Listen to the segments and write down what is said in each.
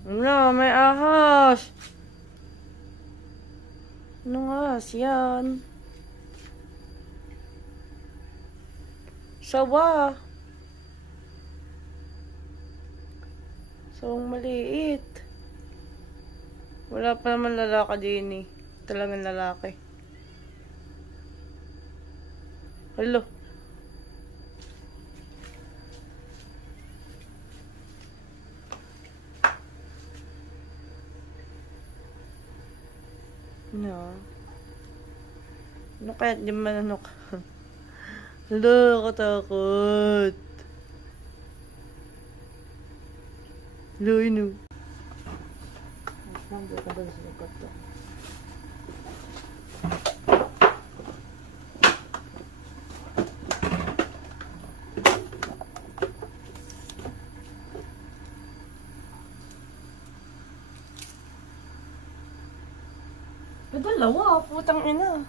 Wala, may ahas. Anong ahas yan? Sawa. Sawang maliit. Wala pa naman lalaki din eh. Talagang lalaki. Hello. No. Ano kaya di mananok? Hello, katakot. Hello, ino. Dalawa, putang ina.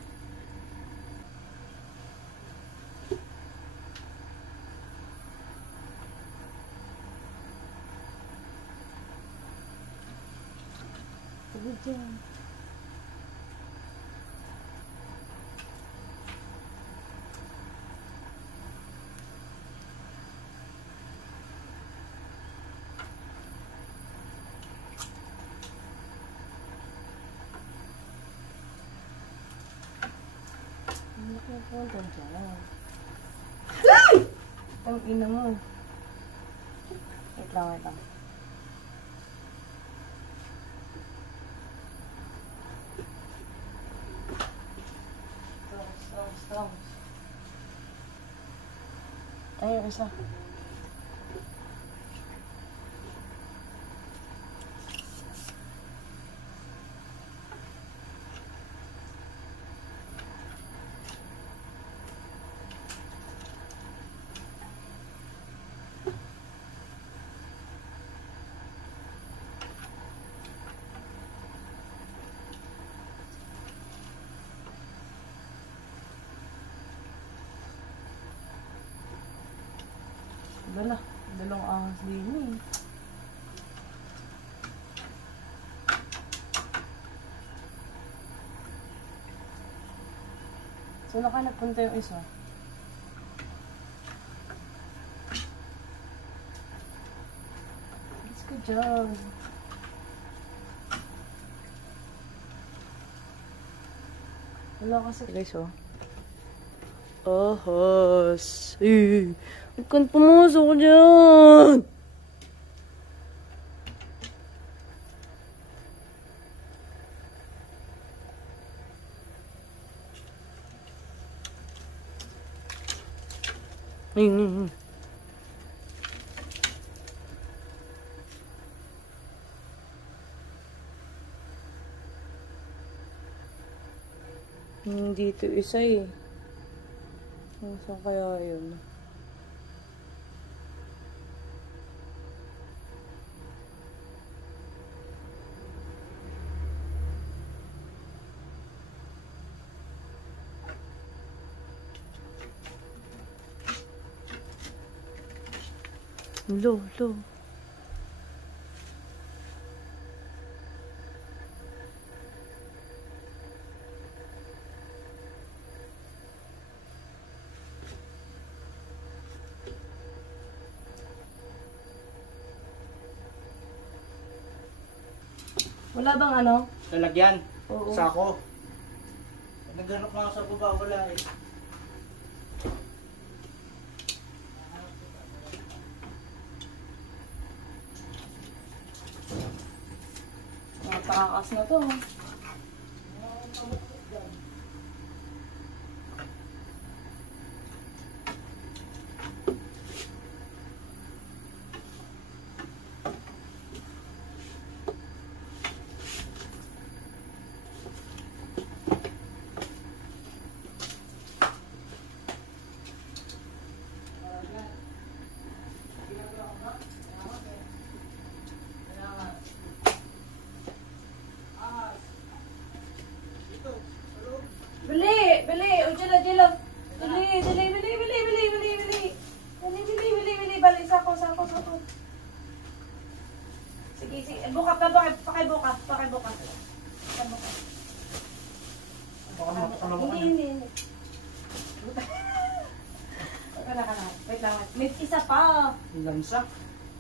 Sabi dyan. Ang ina mo. Wait lang, wait lang. Strong. Ay, yung isa. Dalawang ahas din eh. So, naka nagpunta yung isa. Let's go job. Wala kasi guys oh. Ahas. Eh. Huwag kang pumusok dyan! Ayun. Dito isa eh. Saan kaya yun? Lo. Wala bang ano? Lalagyan? Oo. Sako? Naghanap lang ako sa baba, wala eh. Mga takakas na to. Buka, pakibuka. Pakibuka. Baka makakalawa ka na. Hindi. Kana. Wait lang. May isa pa. Ang lansa.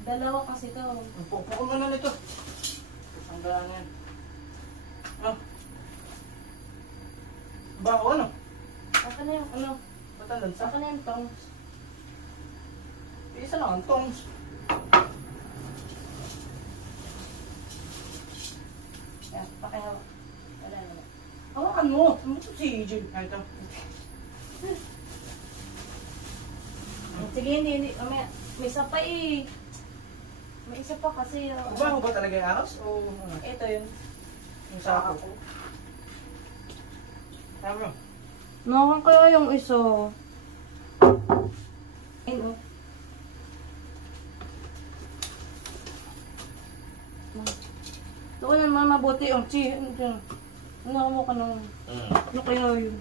Dalawa kasi to. Ang pupukul mo na nito. Ang daan yan. Ah. Baho ano? Saka na yung ano. Ba't ang lansa? Saka na yung tongs. Isa lang ang tongs. Yan, pakihawak. Wala naman. Hawakan mo. Ano ito si EJ? Ay, ito. Sige, hindi. May isa pa eh. May isa pa kasi. Baho ba talaga yung aras? O ano? Ito yun. Yung sako? Tama. Nakan kaya yung isa. Ayun. Ito ko naman mabuti yung chi. Ano mo ka nung... Ano kaya yun?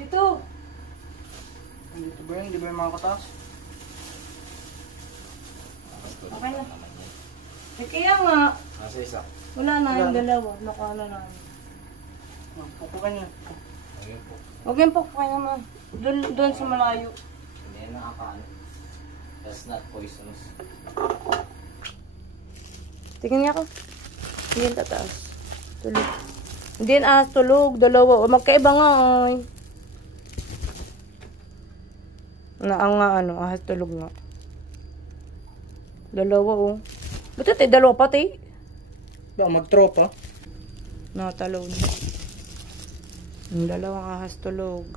Dito. Dito ba yun? Hindi ba yung mga katas? Okay na. Eh kaya nga. Nasa isa. Wala na Wala yung na. dalawa. Nakala na. Pupukan niya. Ayun po. Huwag yung pukpay naman. Doon sa malayo. Hindi yan nakakaano. That's not poisonous. Tingnan niya ako. Hindi yung tataas. Tulog. Hindi yung ahas tulog. Dalawa. O magkaiba nga ay. Ang nga ano. Ahas tulog nga. Dalawa oh. Ba't ito? Dalawa pati? Ba, magtropa? Nakatalaw na. Ang dalawang ahas tulog.